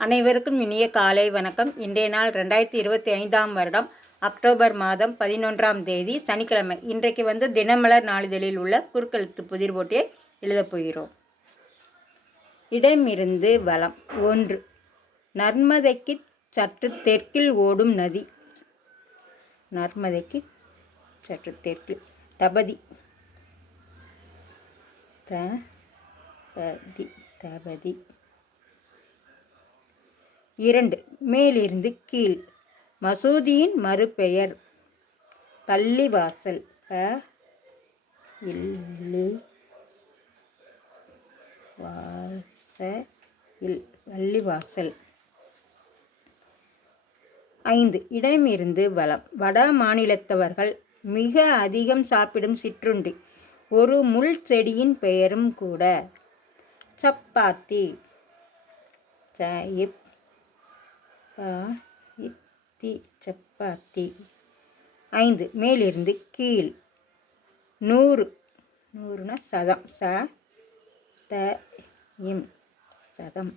அனைவருக்கும் இனிய காலை வணக்கம். இன்றைய நாள் ரெண்டாயிரத்தி இருபத்தி ஐந்தாம் வருடம் அக்டோபர் மாதம் பதினொன்றாம் தேதி சனிக்கிழமை. இன்றைக்கு வந்து தினமலர் நாளிதழில் உள்ள குறுக்கெழுத்து புதிர் போட்டியை எழுதப் போகிறோம். இடமிருந்து வளம் ஒன்று. நர்மதைக்கு சற்று தெற்கில் ஓடும் நதி. நர்மதைக்கு சற்று தெற்கில். தபதி. தபதி தபதி. இரண்டு. மேலிருந்து கீழ். மசூதியின் மறுபெயர். பள்ளிவாசல். ப இல்லு வாச இல் பள்ளிவாசல். ஐந்து. இடமிருந்து வளம் வட மாநிலத்தவர்கள் மிக அதிகம் சாப்பிடும் சிற்றுண்டி. ஒரு முள் செடியின் பெயரும் கூட. சப்பாத்தி. ச இத்தி சப்பாத்தி. ஐந்து மேலிருந்து கீழ். நூறு. நூறுனா சதம். ச த இம். சதம்.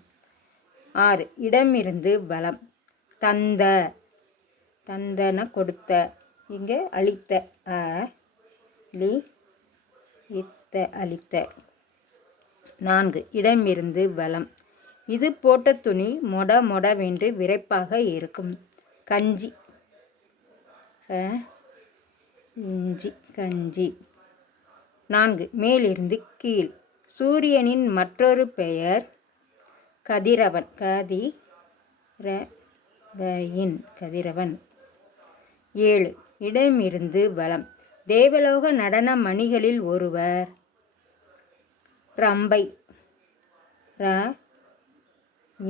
ஆறு இடமிருந்து வளம் தந்த. தந்தன கொடுத்த. இங்கே அழித்த. அ லி இத்த அழித்த. நான்கு இடமிருந்து வளம் இது போட்ட துணி மொட மொடவென்று விரைப்பாக இருக்கும். கஞ்சி. இஞ்சி கஞ்சி. நான்கு. மேலிருந்து கீழ். சூரியனின் மற்றொரு பெயர் கதிரவன். கதி ரயின் கதிரவன். ஏழு. இடமிருந்து பலம் தேவலோக நடன மணிகளில் ஒருவர். ரம்பை. ர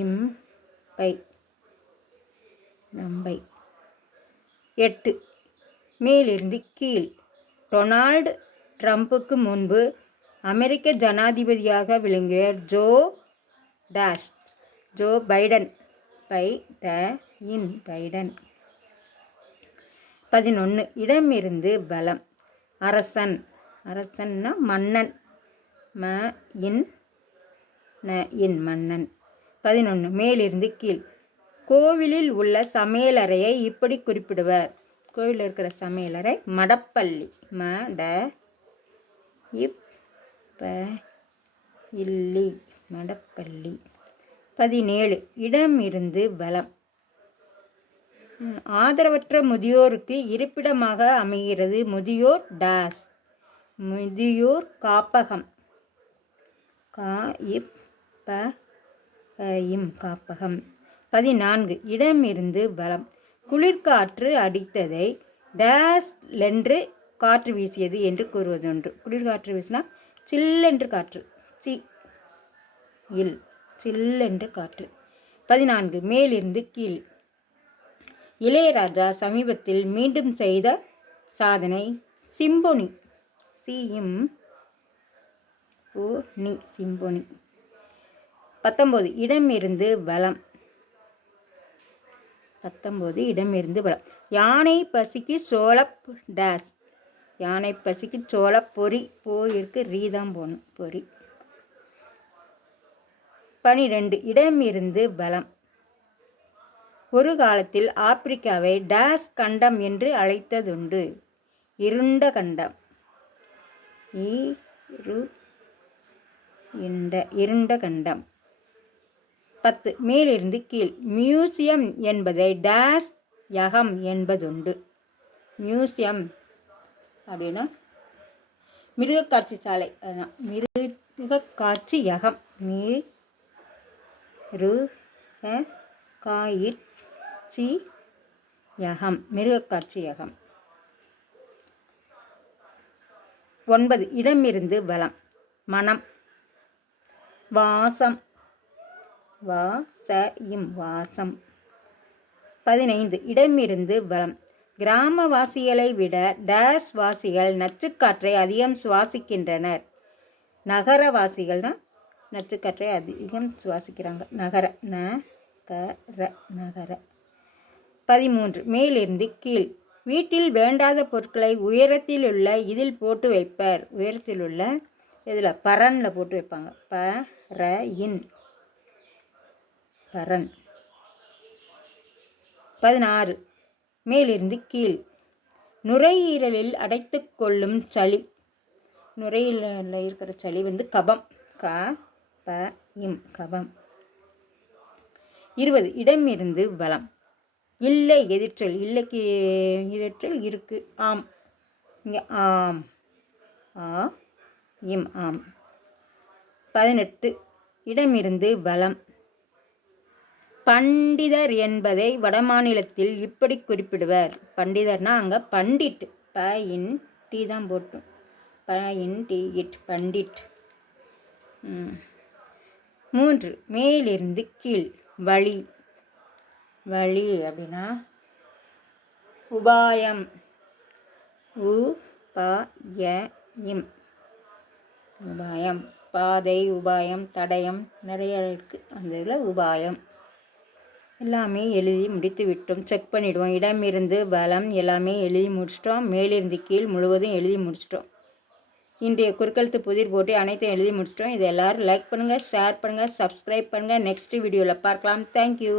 இம் பை நம்பை. எட்டு. மேலிருந்து கீழ். டொனால்டு ட்ரம்ப்புக்கு முன்பு அமெரிக்க ஜனாதிபதியாக விளங்கிய Joe dash. Joe Biden. By ட இன் பைடன். பதினொன்று இடமிருந்து பலம். அரசன். அரசன்னா மன்னன். ம இன் ந இன் மன்னன். பதினொன்று மேலிருந்து கீழ். கோவிலில் உள்ள சமையலறையை இப்படி குறிப்பிடுவர். கோவிலில் இருக்கிற சமையலறை மடப்பள்ளி. மட இப்ப இப் ப இல்லி. மடப்பள்ளி. பதினேழு. இடம் இருந்து பலம் ஆதரவற்ற முதியோருக்கு இருப்பிடமாக அமைகிறது முதியோர் டாஸ். முதியோர் காப்பகம். கா இப் ப இம் காப்பகம். பதினான்கு. இடமிருந்து பலம் குளிர்காற்று அடித்ததை டேஸ் லென்று காற்று வீசியது என்று கூறுவதொன்று. குளிர்காற்று வீசினா சில்லென்று காற்று. சி. இல் சில்லென்று காற்று. பதினான்கு. மேலிருந்து கீழ். இளையராஜா சமீபத்தில் மீண்டும் செய்த சாதனை சிம்பொனி. சியும் நி. சிம்பொனி. பத்தொம்போது இடமிருந்து பலம் பத்தொம்போது இடமிருந்து பலம் யானை பசிக்கு சோழ டேஸ். யானை பசிக்கு சோழ பொறி. போயிருக்கு ரீதான் போகணும் பொறி. பனிரெண்டு இடமிருந்து பலம் ஒரு காலத்தில் ஆப்பிரிக்காவை டேஸ் கண்டம் என்று அழைத்ததுண்டு. இருண்ட கண்டம். இருண்ட கண்டம். பத்து. மேலிருந்து கீழ். மியூசியம் என்பதை டேஸ் யகம் என்பதுண்டு. மியூசியம் அப்படின்னா மிருகக்காட்சி சாலை. அதுதான் மிருகக்காட்சி யகம். மீ ரு காயிற்சி யகம். மிருகக்காட்சி யகம். ஒன்பது. இடமிருந்து வளம். மனம். வாசம். வா ச இம் வாசம். பதினைந்து. இடமிருந்து வளம் கிராமவாசிகளை விட டேஸ் வாசிகள் நச்சுக்காற்றை அதிகம் சுவாசிக்கின்றனர். நகரவாசிகள் தான் நச்சுக்காற்றை அதிகம் சுவாசிக்கிறாங்க. நகர ந க ர நகர. பதிமூன்று. மேலிருந்து கீழ். வீட்டில் வேண்டாத பொருட்களை உயரத்தில் உள்ள இதில் போட்டு வைப்பர். உயரத்தில் உள்ள இதில் பரனில் போட்டு வைப்பாங்க. ப ர இன். பரன். பதினாறு. மேலிருந்து கீழ். நுரையீரலில் அடைத்து கொள்ளும் சளி. நுரையீரலில் இருக்கிற சளி வந்து கபம். க ப இம் கபம். இருபது. இடமிருந்து வளம் இல்லை எதிர்ச்சல் இல்லைக்கு எதிர்ச்சல் இருக்கு. ஆம். இங்கே ஆம். ஆ இம் ஆம். பதினெட்டு. இடமிருந்து வளம் பண்டிதர் என்பதை வடமாநிலத்தில் இப்படி குறிப்பிடுவர். பண்டிதர்னா அங்கே பண்டிட் ப இன் டி தான் போட்டும். ப இன் டி இட் பண்டிட். மூன்று மேலிருந்து கீழ் வழி. வழி அப்படின்னா உபாயம். உ ப இம். உபாயம். பாதை உபாயம் தடயம் நிறைய இருக்குது அந்த இதில் உபாயம். எல்லாமே எழுதி முடித்து விட்டோம். செக் பண்ணிவிடுவோம் இடமிருந்து பலம் எல்லாமே எழுதி முடிச்சிட்டோம். மேலிருந்து கீழ் முழுவதும் எழுதி முடிச்சிட்டோம். இன்றைய குறுக்கெழுத்து புதிர் போட்டு அனைத்தும் எழுதி முடிச்சிட்டோம். இது எல்லோரும் லைக் பண்ணுங்கள் ஷேர் பண்ணுங்கள் சப்ஸ்கிரைப் பண்ணுங்கள் நெக்ஸ்ட் வீடியோவில் பார்க்கலாம். தேங்க்யூ